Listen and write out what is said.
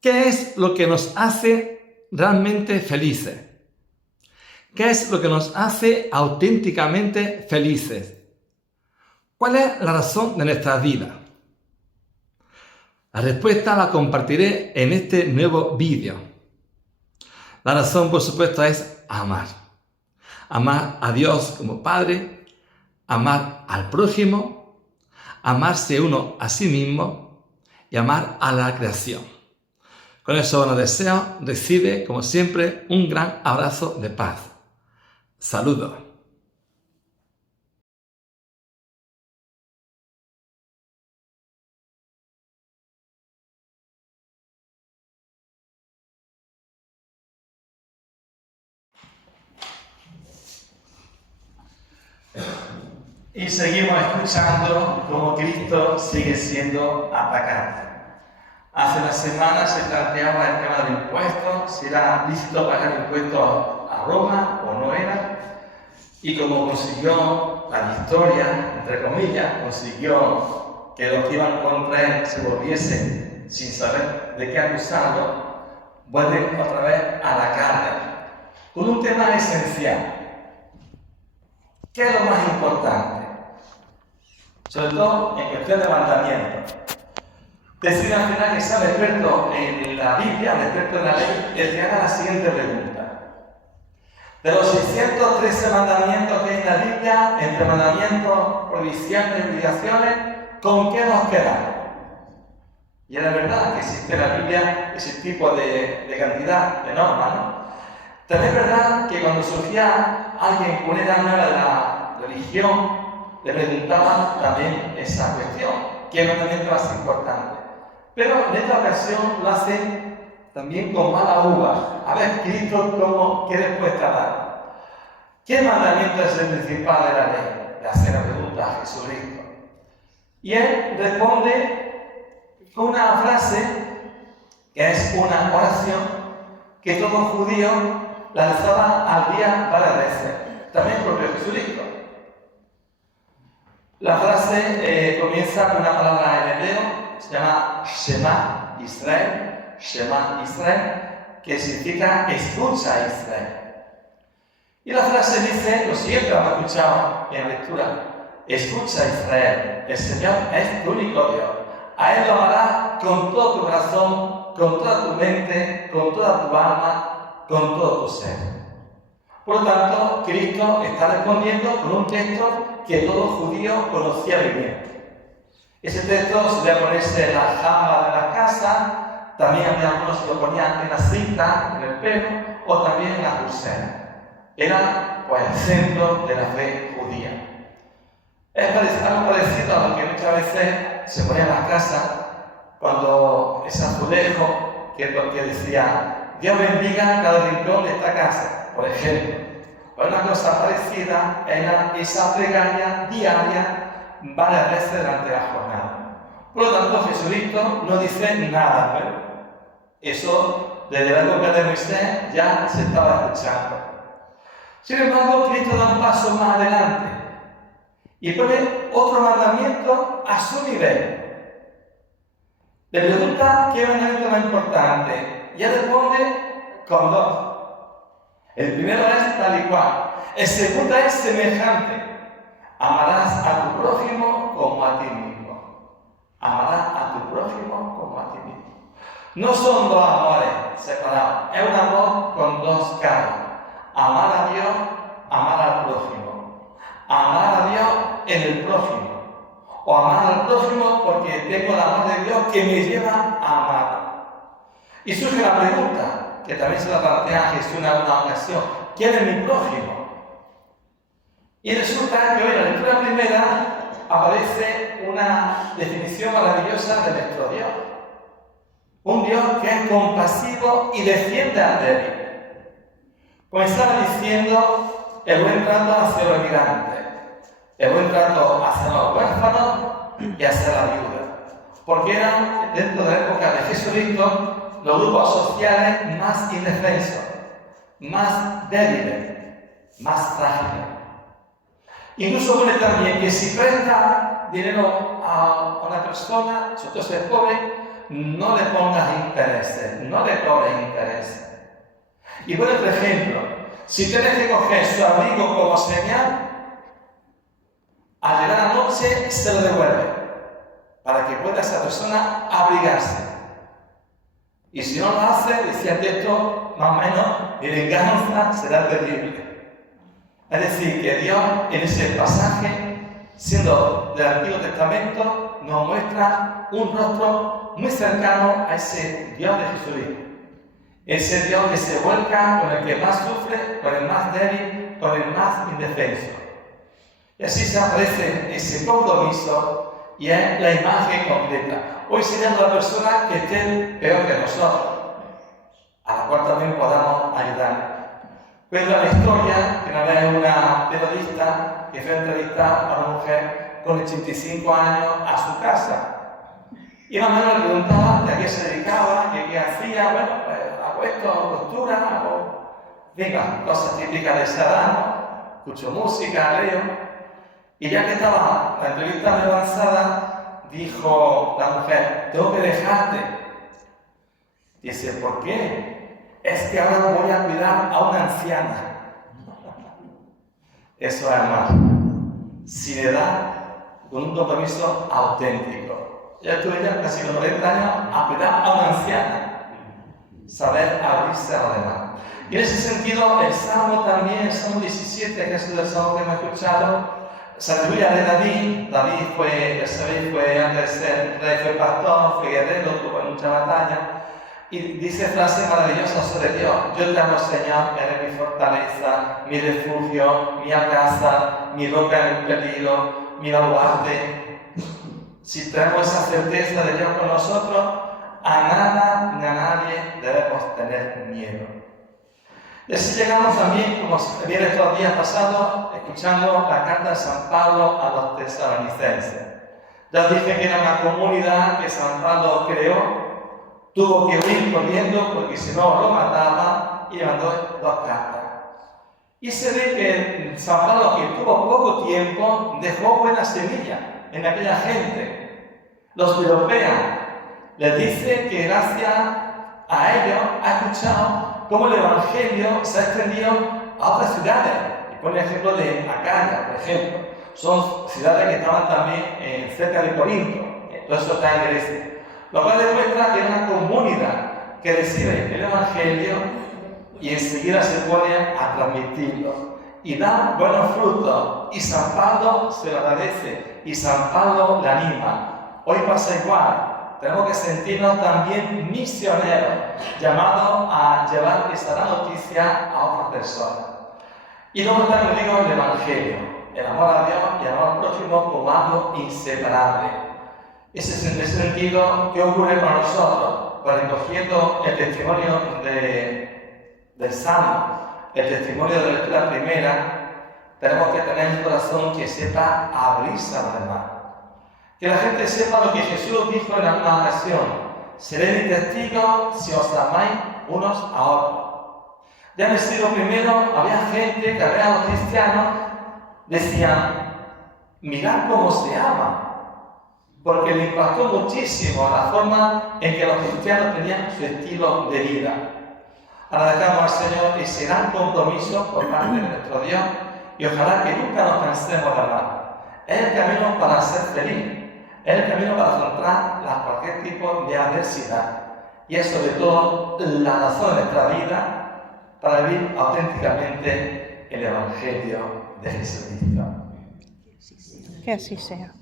¿Qué es lo que nos hace realmente felices? ¿Qué es lo que nos hace auténticamente felices? ¿Cuál es la razón de nuestra vida? La respuesta la compartiré en este nuevo vídeo. La razón, por supuesto, es amar. Amar a Dios como Padre, amar al prójimo, amarse uno a sí mismo y amar a la creación. Con eso os deseo, recibe, como siempre, un gran abrazo de paz. Saludos. Y seguimos escuchando cómo Cristo sigue siendo atacado. Hace unas semanas se planteaba el tema del impuesto, si era lícito pagar impuestos a Roma o no era, y como consiguió la victoria, entre comillas, consiguió que los que iban contra él se volviesen sin saber de qué acusarlo, vuelven otra vez a la cárcel, con un tema esencial. ¿Qué es lo más importante? Sobre todo en cuestión de mandamientos. Decir al final que sea el experto en la Biblia, el experto en la ley, el que haga la siguiente pregunta. De los 613 mandamientos que hay en la Biblia, entre mandamientos, prohibiciones y obligaciones, ¿con qué nos quedamos? Y es la verdad que existe en la Biblia ese tipo de cantidad de normas, ¿no? También es verdad que cuando surgía alguien con una idea nueva de la religión, le preguntaban también esa cuestión, ¿qué mandamiento es importante? Pero en esta ocasión lo hacen también con mala uva. A ver, Cristo, ¿qué respuesta da? ¿Qué mandamiento es el principal de la ley? Le hace la pregunta a Jesucristo. Y él responde con una frase que es una oración que todo judío la rezaba al día varias veces, también el propio Jesucristo. La frase comienza con una palabra en hebreo, se llama Shema Israel, que significa escucha Israel. Y la frase dice lo siguiente, lo hemos escuchado en la lectura: escucha Israel, el Señor es tu único Dios. A Él lo amarás con todo tu corazón, con toda tu mente, con toda tu alma, con todo tu ser. Por lo tanto, Cristo está respondiendo con un texto que todo judío conocía bien. Ese texto solía ponerse en la jamba de la casa, también había algunos que lo ponían en la cinta, en el pelo, o también en la pulsera. Era pues el centro de la fe judía. Es algo parecido a lo que muchas veces se ponía en las casas cuando ese azulejo que decía Dios bendiga cada rincón de esta casa, por ejemplo. Una cosa parecida era esa plegaria diaria varias veces durante la jornada. Por lo tanto, Jesucristo no dice nada, ¿verdad? Eso desde la época de Moisés ya se estaba escuchando. Sin embargo, Cristo da un paso más adelante y pone otro mandamiento a su nivel. Le pregunta qué mandamiento es más importante y él responde con dos. El primero es tal y cual. El segundo es semejante. Amarás a tu prójimo como a ti mismo. Amarás a tu prójimo como a ti mismo. No son dos amores separados. Es un amor con dos caras. Amar a Dios, amar al prójimo. Amar a Dios en el prójimo. O amar al prójimo porque tengo el amor de Dios que me lleva a amar. Y surge la pregunta, que también se la plantea Jesús en alguna ocasión: ¿quién es mi prójimo? Y resulta que hoy en la lectura primera aparece una definición maravillosa de nuestro Dios. Un Dios que es compasivo y defiende al débil. Comenzaba diciendo el buen trato hacia los migrantes, el buen trato hacia los huérfanos y hacia la viuda. Porque eran, dentro de la época de Jesucristo, los grupos sociales más indefensos, más débiles, más frágiles. Incluso pone también que si presta dinero a una persona, sobre todo si es pobre, no le pongas intereses, no le cobres intereses. Y por ejemplo, si tienes que coger su abrigo como señal, al llegar la noche se lo devuelve, para que pueda esa persona abrigarse. Y si no lo hace, decía el texto, más o menos, mi venganza será terrible. Es decir, que Dios en ese pasaje, siendo del Antiguo Testamento, nos muestra un rostro muy cercano a ese Dios de Jesucristo. Ese Dios que se vuelca con el que más sufre, con el más débil, con el más indefenso. Y así se aparece ese compromiso y es la imagen completa. Hoy señalando a la persona que esté peor que nosotros, a la cual también podamos ayudar. Cuenta la historia que una vez una periodista que fue a entrevistar a una mujer con 85 años a su casa. Y más o menos le preguntaba de a qué se dedicaba, qué hacía, bueno, pues apuesto, costura, o venga, cosas típicas de esa edad, ¿no? Escucho música, leo. Y ya que estaba la entrevista muy avanzada, dijo la mujer, tengo que dejarte. Dice, ¿por qué? Es que ahora voy a cuidar a una anciana. Eso es amar. Sin edad, con un compromiso auténtico. Ya estuve ya casi con 90 años a cuidar a una anciana. Saber abrirse a lo demás. Y en ese sentido, el Salmo también, el Salmo 17, que es el Salmo que hemos escuchado, se atribuye de David. David fue, fue antes de ser rey, fue pastor, fue guerrero, tuvo mucha batalla. Y dice frases maravillosas sobre Dios. Yo te amo, Señor, eres mi fortaleza, mi refugio, mi casa, mi roca en el peligro, mi baluarte. Si tenemos esa certeza de Dios con nosotros, a nada ni a nadie debemos tener miedo. Y así llegamos también, como viene estos días pasados, escuchando la carta de San Pablo a los tesalonicenses. Ya os dije que era una comunidad que San Pablo creó, tuvo que huir corriendo porque si no lo mataban y mandó 2 cartas. Y se ve que San Pablo, que tuvo poco tiempo, dejó buena semilla en aquella gente. Los europeos. Les dice que gracias a ellos ha escuchado cómo el Evangelio se ha extendido a otras ciudades. Y pone el ejemplo de Acaya, por ejemplo. Son ciudades que estaban también cerca de Corinto. Todo eso está en Grecia. Lo cual demuestra que es una comunidad que recibe el Evangelio y enseguida se pone a transmitirlo. Y da buenos frutos. Y San Pablo se lo agradece. Y San Pablo le anima. Hoy pasa igual. Tenemos que sentirnos también misioneros, llamados a llevar esta noticia a otras personas. Y luego también digo el Evangelio, el amor a Dios y el amor al prójimo como algo inseparable. Ese es en ese sentido, ¿qué ocurre para nosotros? Pues recogiendo el testimonio del Salmo, el testimonio de la lectura primera, tenemos que tener un corazón que sepa abrirse a los demás. Que la gente sepa lo que Jesús dijo en alguna ocasión. Seréis mis testigos si os amáis unos a otros. Ya en el siglo I había gente que a los cristianos decían, mirad cómo se ama. Porque le impactó muchísimo la forma en que los cristianos tenían su estilo de vida. Ahora dejamos al Señor ese gran compromiso por parte de nuestro Dios y ojalá que nunca nos cansemos de amar. Es el camino para ser feliz. Es el camino para afrontar cualquier tipo de adversidad. Y es sobre todo la razón de nuestra vida para vivir auténticamente el Evangelio de Jesucristo. Que así sea.